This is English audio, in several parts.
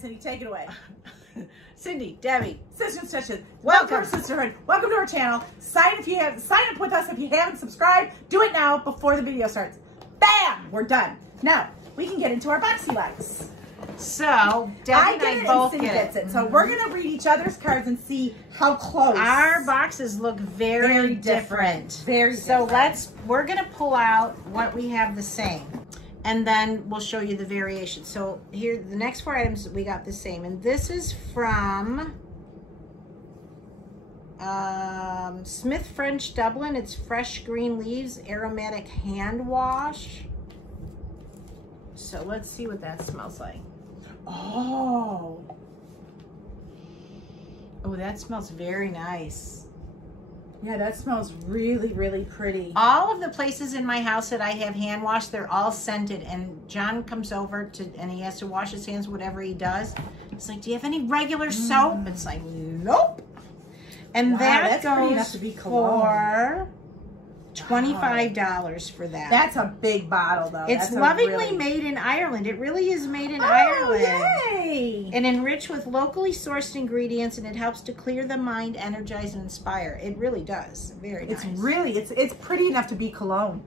Cindy, take it away. Cindy, Debbie, Sister Stitches, welcome to our welcome. sisterhood. Welcome to our channel. Sign up with us if you haven't subscribed. Do it now before the video starts. Bam! We're done. Now we can get into our Boxy Luxe. So Debbie and I both get it. So we're gonna read each other's cards and see how close. Our boxes look very different. Very so different. we're gonna pull out what we have the same, and then we'll show you the variation. So here, the next 4 items we got the same, and this is from Smith French Dublin. It's fresh green leaves aromatic hand wash. So let's see what that smells like. Oh, That smells very nice. yeah, that smells really, really pretty. All of the places in my house that I have hand washed, they're all scented, and John comes over and he has to wash his hands, whatever he does. It's like, do you have any regular soap? It's like, nope. And Wow, that that's pretty enough goes to be cologne. for $25 for that. That's a big bottle, though. It's That's a lovingly really... made in Ireland. It really is made in Oh, Ireland. yay! And enriched with locally sourced ingredients, and it helps to clear the mind, energize, and inspire. It really does. Very nice. It's pretty enough to be cologne.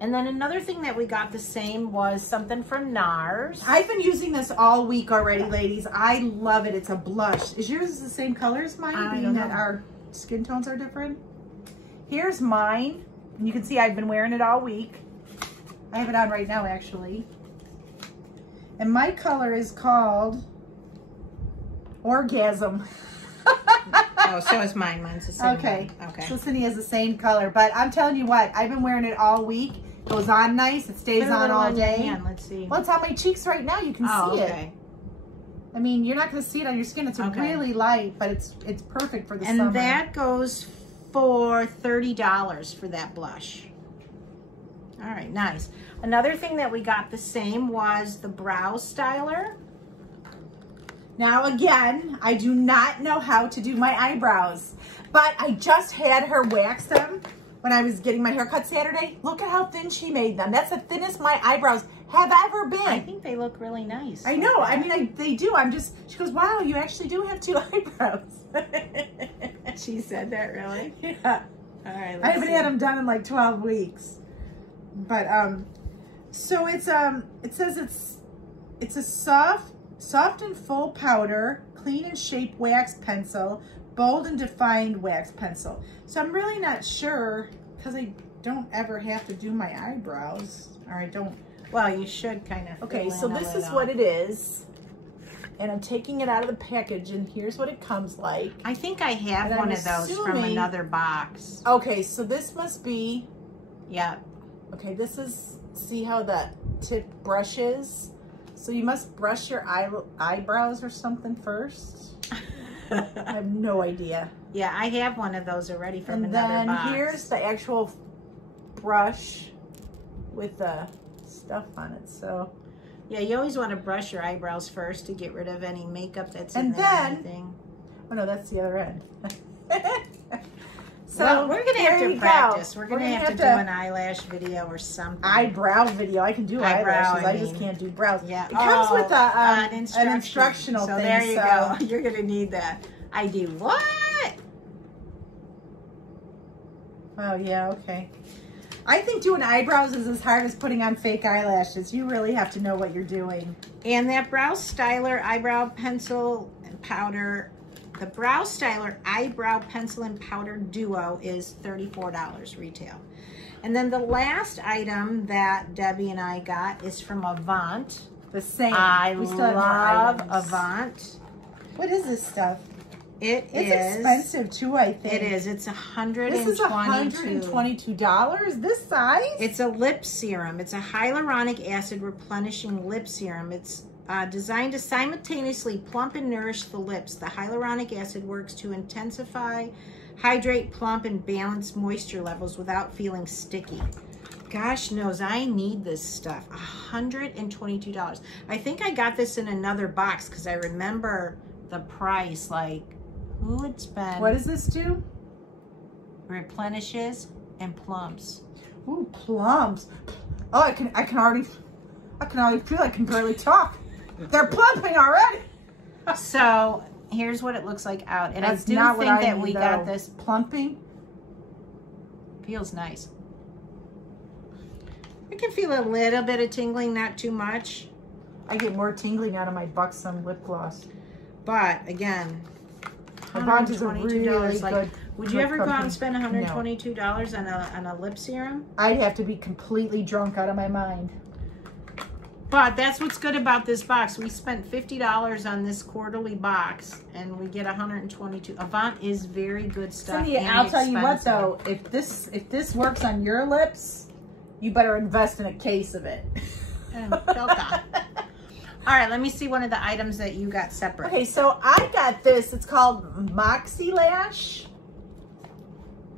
And then another thing that we got the same was something from NARS. I've been using this all week already, ladies. I love it. It's a blush. Is yours the same color as mine, I being don't that know. our skin tones are different? Here's mine. And you can see I've been wearing it all week. I have it on right now, actually. And my color is called Orgasm. Oh, so is mine. Mine's the same. Okay. one. Okay. So Cindy has the same color. But I'm telling you what, I've been wearing it all week. It goes on nice. It stays Put a on little all on your day. hand. Let's see. Well, it's on my cheeks right now. You can Oh, see okay. it. I mean, you're not going to see it on your skin. It's Okay. really light, but it's perfect for the And summer. that goes for $30 for that blush. All right, nice. Another thing that we got the same was the brow styler. Now, again, I do not know how to do my eyebrows, but I just had her wax them when I was getting my hair cut Saturday. Look at how thin she made them. That's the thinnest my eyebrows have ever been. I think they look really nice. I know. I mean, they do. She goes, wow, you actually do have 2 eyebrows. She said that, really? Yeah. All right, I haven't had them done in like 12 weeks. But, so it says it's a soft and full powder, clean and shape wax pencil, bold and defined wax pencil. So I'm really not sure, because I don't ever have to do my eyebrows, or I don't. Well, you should kind of. Okay, so this is what it is. And I'm taking it out of the package, and here's what it comes like. I think I have And one I'm of those from assuming- another box. Okay, so this must be, Yeah. okay, this is, see how the tip brushes? So you must brush your eyebrows or something first? I have no idea. Yeah, I have one of those already from And another then box. here's the actual brush with the stuff on it, so. Yeah, you always want to brush your eyebrows first to get rid of any makeup that's in And there or then- anything. Oh no, that's the other end. So well, we're going to have there to you practice. go. We're going to have to do an eyelash video or something. Eyebrow video. I can do eyelashes. I just can't do brows. Yeah. It comes with an an instructional so thing. there you go. You're going to need that. I do what? Oh, yeah, okay. I think doing eyebrows is as hard as putting on fake eyelashes. You really have to know what you're doing. And that Brow Styler eyebrow pencil and powder, the Brow Styler eyebrow pencil and powder duo is $34 retail. And then the last item that Debbie and I got is from Avant. The same. I We still have more love items. Avant. What is this stuff? It's expensive too, I think. It is. It's $122. This is $122. This size? It's a lip serum. It's a hyaluronic acid replenishing lip serum. It's designed to simultaneously plump and nourish the lips. The hyaluronic acid works to intensify, hydrate, plump, and balance moisture levels without feeling sticky. Gosh knows I need this stuff. $122. I think I got this in another box because I remember the price. Like, who would spend? What does this do? Replenishes and plumps. Ooh, plums. Oh, I can already feel I can barely talk. They're plumping already. So here's what it looks like out. And That's I do not think what I that need, we though. got this. Plumping. Feels nice. I can feel a little bit of tingling, not too much. I get more tingling out of my Buxom lip gloss. But again, I bought this a really like, good. would you ever go out company. and spend $122 on a lip serum? I'd have to be completely drunk out of my mind. But that's what's good about this box. We spent $50 on this quarterly box, and we get 122. Avant is very good stuff. Cindy, and I'll tell you what expensive. though, if this works on your lips, you better invest in a case of it. All right, let me see one of the items that you got separate. Okay, so I got this. It's called Boxy Lash.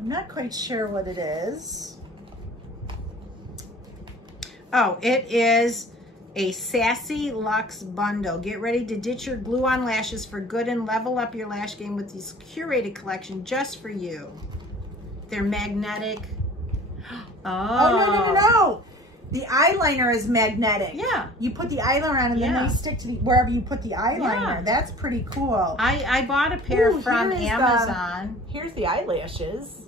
I'm not quite sure what it is. Oh, it is a Sassy Luxe bundle. Get ready to ditch your glue-on lashes for good and level up your lash game with this curated collection just for you. They're magnetic. Oh, no. The eyeliner is magnetic. Yeah. You put the eyeliner on and then they stick to wherever you put the eyeliner. Yeah. That's pretty cool. I bought a pair from here's Amazon. Here's the eyelashes.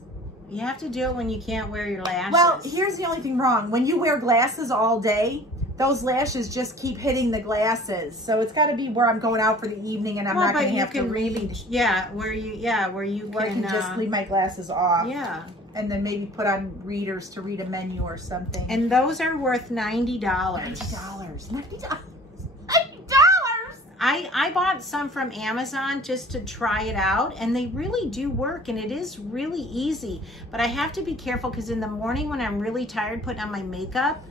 You have to do it when you can't wear your lashes. Well, here's the only thing wrong. When you wear glasses all day, those lashes just keep hitting the glasses. So it's got to be where I'm going out for the evening and I'm not going to have to read. Yeah, where you Where I can just leave my glasses off. Yeah. And then maybe put on readers to read a menu or something. And those are worth $90. $90. I bought some from Amazon just to try it out, and they really do work, and it is really easy. But I have to be careful because in the morning when I'm really tired putting on my makeup,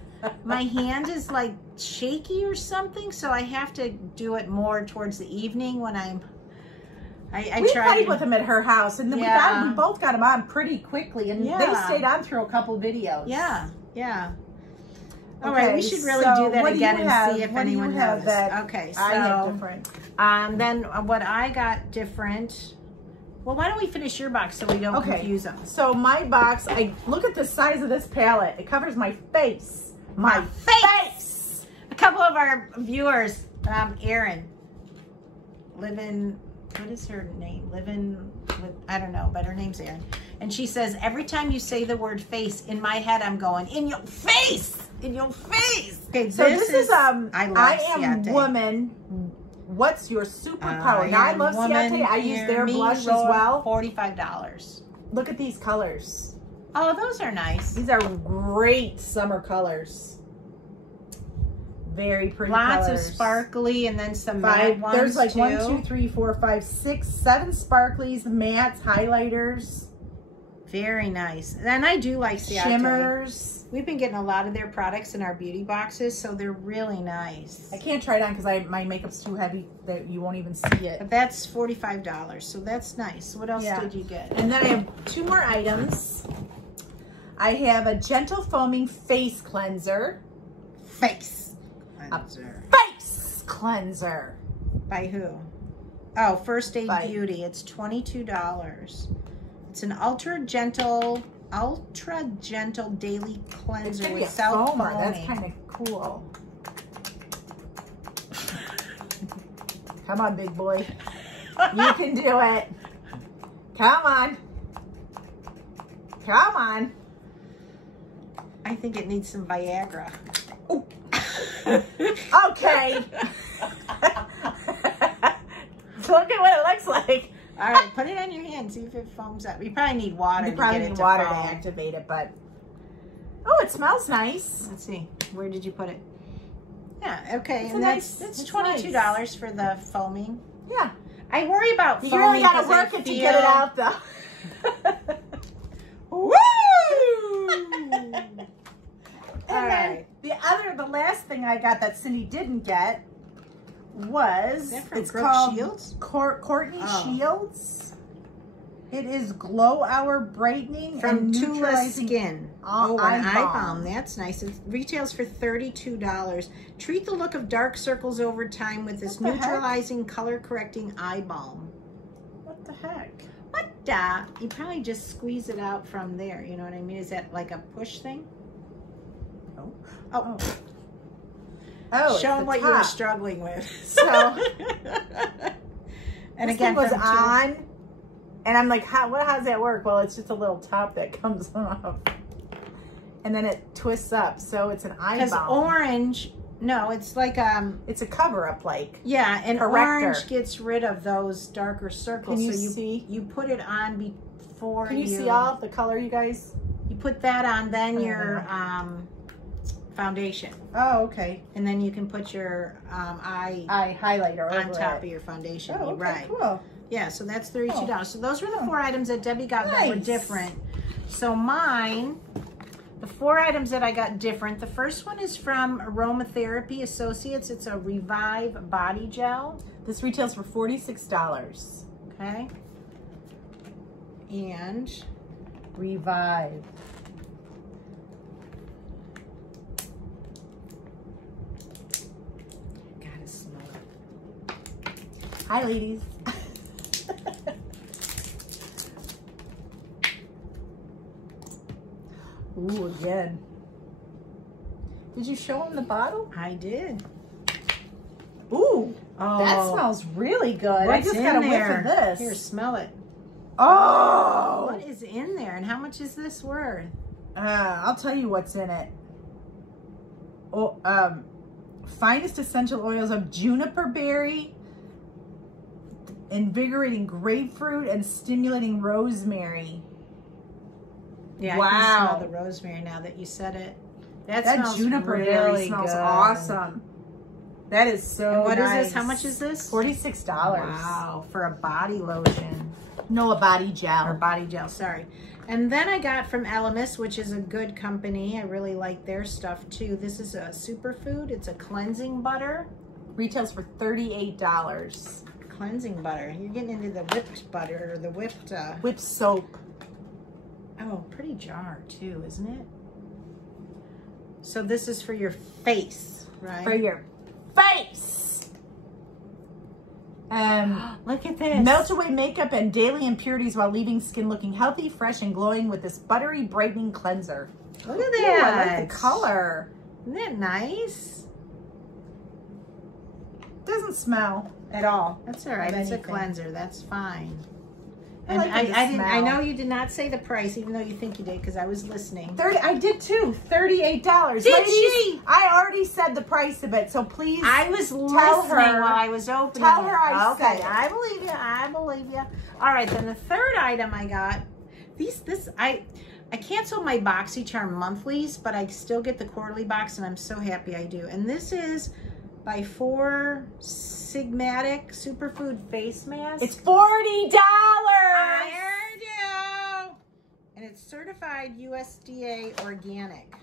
my hand is like shaky or something, so I have to do it more towards the evening when we played with them at her house, and then we both got them on pretty quickly, and they stayed on through a couple videos. Yeah. All Okay, right, we should really do that again and see if anyone knows. Okay, so I have different. Then what I got different. Well, why don't we finish your box so we don't confuse them? So my box, look at the size of this palette. It covers my face. My face. A couple of our viewers, Erin, what is her name? I don't know, but her name's Erin. And she says, every time you say the word face, in my head, I'm going, in your face! In your face! Okay, so this is I Am Woman. What's your superpower? Now, I love Ciate. I use their blush as well. $45. Look at these colors. Oh, those are nice. These are great summer colors. Very pretty Lots colors. of sparkly and then some matte ones. There's like too. 1, 2, 3, 4, 5, 6, 7 sparklies, mattes, highlighters. Very nice. And I do like Ciate. Shimmers. We've been getting a lot of their products in our beauty boxes, so they're really nice. I can't try it on because my makeup's too heavy that you won't even see it. But that's $45, so that's nice. What else did you get? And then I have 2 more items. I have a gentle foaming face cleanser. Face cleanser. Face cleanser. By who? Oh, First Aid Beauty. It's $22. It's an ultra gentle daily cleanser with self-foaming. That's kind of cool. Come on, big boy. You can do it. Come on. Come on. I think it needs some Viagra. Ooh. Okay. Look at what it looks like. All right, put it on your hand. See if it foams up. You probably need water. You probably need water to activate it, but oh, it smells nice. Let's see. Where did you put it? Yeah. Okay, and that's $22 nice for the foaming. Yeah. I worry about foaming. You really gotta work it to get it out, though. Woo! And then the last thing I got that Cindy didn't get was, it's called Shields? Courtney Shields. It is Glow Hour Brightening from and Tula Neutralizing Skin. Oh, an eye balm. That's nice. It retails for $32. Treat the look of dark circles over time with this neutralizing, color-correcting eye balm. What the heck? What the? You probably just squeeze it out from there. You know what I mean? Is that like a push thing? Oh, show them what you were struggling with. So And this again, thing was from on, and I'm like, how does that work? Well, it's just a little top that comes off, and then it twists up, so it's an eye balm. Because orange, no, it's like it's a cover up, like yeah, and corrector. orange gets rid of those darker circles. Can you so see? You put it on before. Can you see all the color, you guys? You put that on, then your foundation. Oh, okay. And then you can put your eye highlighter on top of your foundation. Oh, okay, right. cool. Yeah, so that's $32. So those were the 4 items that Debbie got that were different. So mine, the 4 items that I got different, the first one is from Aromatherapy Associates. It's a Revive Body Gel. This retails for $46. Okay. And Revive. gotta smell it. Hi, ladies. Ooh, again. Did you show them the bottle? I did. Ooh, Oh, that smells really good. What's I just in got a there? whiff of this. Here, smell it. Oh! What is in there, and how much is this worth? I'll tell you what's in it. Oh, finest essential oils of juniper berry, invigorating grapefruit, and stimulating rosemary. Yeah, Wow. I can smell the rosemary now that you said it. That smells juniper really berry smells good. awesome. That is so And what is nice. this? How much is this? $46. Wow, for a body lotion. No, a body gel. Or body gel, sorry. And then I got from Elemis, which is a good company. I really like their stuff too. This is a superfood. It's a cleansing butter. Retails for $38. Cleansing butter. You're getting into the whipped butter or the whipped... Whipped soap. Oh, pretty jar too, isn't it? So this is for your face, right? For your face. Look at this. Melt away makeup and daily impurities while leaving skin looking healthy, fresh, and glowing with this buttery, brightening cleanser. Look at Ooh, that. I like the color. Isn't that nice? Doesn't smell at all. That's all right. Of It's a anything. cleanser. That's fine. I And like the I didn't. I smell. know you did not say the price, even though you think you did, because I was listening. I did too. $38. Did Ladies, she? I already said the price of it, so please. I was listening her- while I was opening. tell her it. I okay, said it. I believe you. I believe you. All right, then the third item I got. I canceled my Boxy Charm monthlies, but I still get the quarterly box, and I'm so happy I do. And this is by 4 Sigmatic Superfood Face Mask. It's $40. I heard you. And it's certified USDA organic.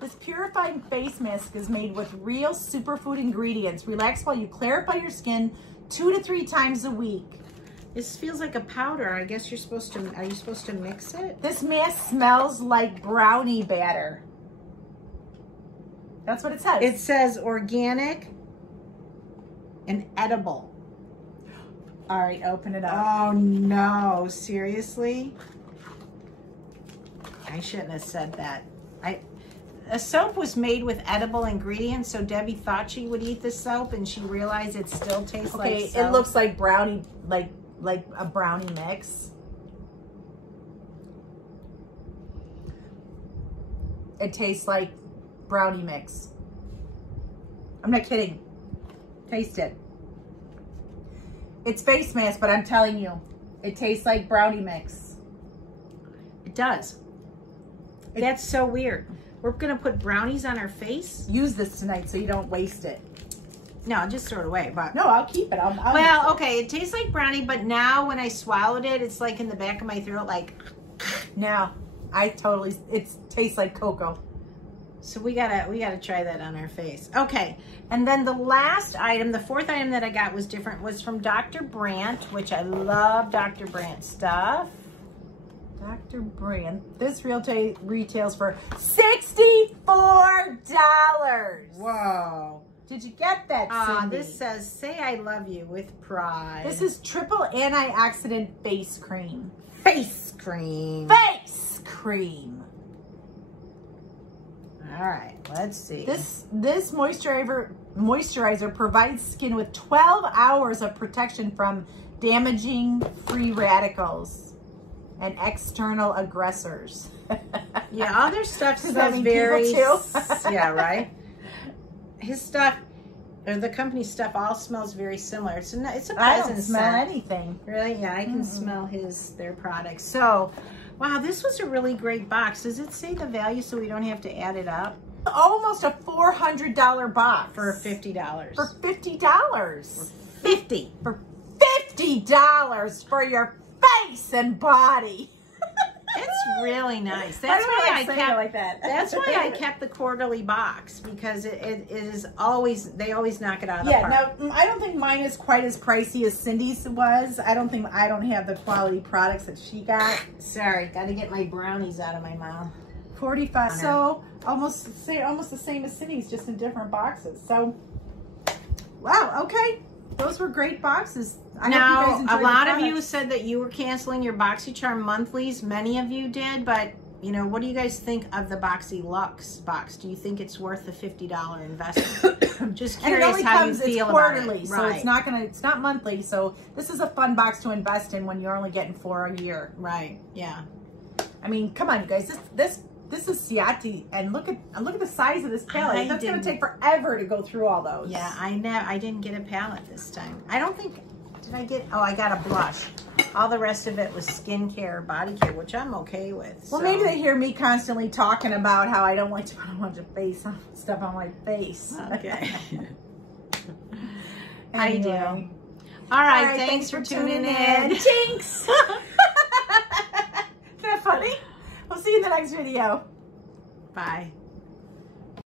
This purifying face mask is made with real superfood ingredients. Relax while you clarify your skin 2 to 3 times a week. This feels like a powder. I guess you're supposed to, are you supposed to mix it? This mask smells like brownie batter. That's what it says. It says organic and edible. All right, open it up. Oh no, seriously? I shouldn't have said that. A soap was made with edible ingredients, so Debbie thought she would eat the soap, and she realized it still tastes like soap. It looks like brownie, like a brownie mix. It tastes like brownie mix. I'm not kidding. Taste it. It's face mask, but I'm telling you, it tastes like brownie mix. It does. That's so weird. We're gonna put brownies on our face? Use this tonight so you don't waste it. No, just throw it away. But No, I'll keep it. I'll well, okay, it tastes like brownie, but now when I swallowed it, it's like in the back of my throat, like. Now, it tastes like cocoa. So we gotta try that on our face. Okay, and then the last item, the fourth item that I got was different, was from Dr. Brandt, which I love Dr. Brandt stuff. Dr. Brandt. This retails for $64. Whoa. Did you get that, Cindy? This says, say I love you with pride. This is triple antioxidant face cream. face cream. Face cream. All right, let's see. This moisturizer provides skin with 12 hours of protection from damaging free radicals and external aggressors. Yeah, all their stuff Does that smells mean very, people too? yeah, right? His stuff, or the company's stuff all smells very similar. It's a pleasant I don't smell scent. anything. Really? Yeah, I can smell their products. So, wow, this was a really great box. Does it say the value so we don't have to add it up? Almost a $400 box. For $50. For $50. 50. For $50 for your face and body. It's really nice. Why That's do why I I say kept it like that. That's why I kept the quarterly box, because it is always, they always knock it out of the Yeah, park. now I don't think mine is quite as pricey as Cindy's was. I don't have the quality products that she got. Sorry, got to get my brownies out of my mouth. 45. So almost the same as Cindy's, just in different boxes. So wow, okay. Those were great boxes. I hope you guys Now, enjoyed a lot the of you products. said that you were canceling your Boxy Charm monthlies. Many of you did, but you know, what do you guys think of the Boxy Luxe box? Do you think it's worth the $50 investment? Just And it curious only how comes, you feel it's about quarterly, it. so it's not monthly. So this is a fun box to invest in when you're only getting 4 a year. Right. Yeah. I mean, come on, you guys. This is Ciati, and look at the size of this palette. That's going to take forever to go through all those. Yeah, I didn't get a palette this time. I don't think, did I get, oh, I got a blush. All the rest of it was skincare, body care, which I'm okay with. Well, so. maybe they hear me constantly talking about how I don't like to put a bunch of stuff on my face. Okay. Anyway. I do. All right, thanks for tuning in. Jinx! Isn't that funny? We'll see you in the next video. Bye.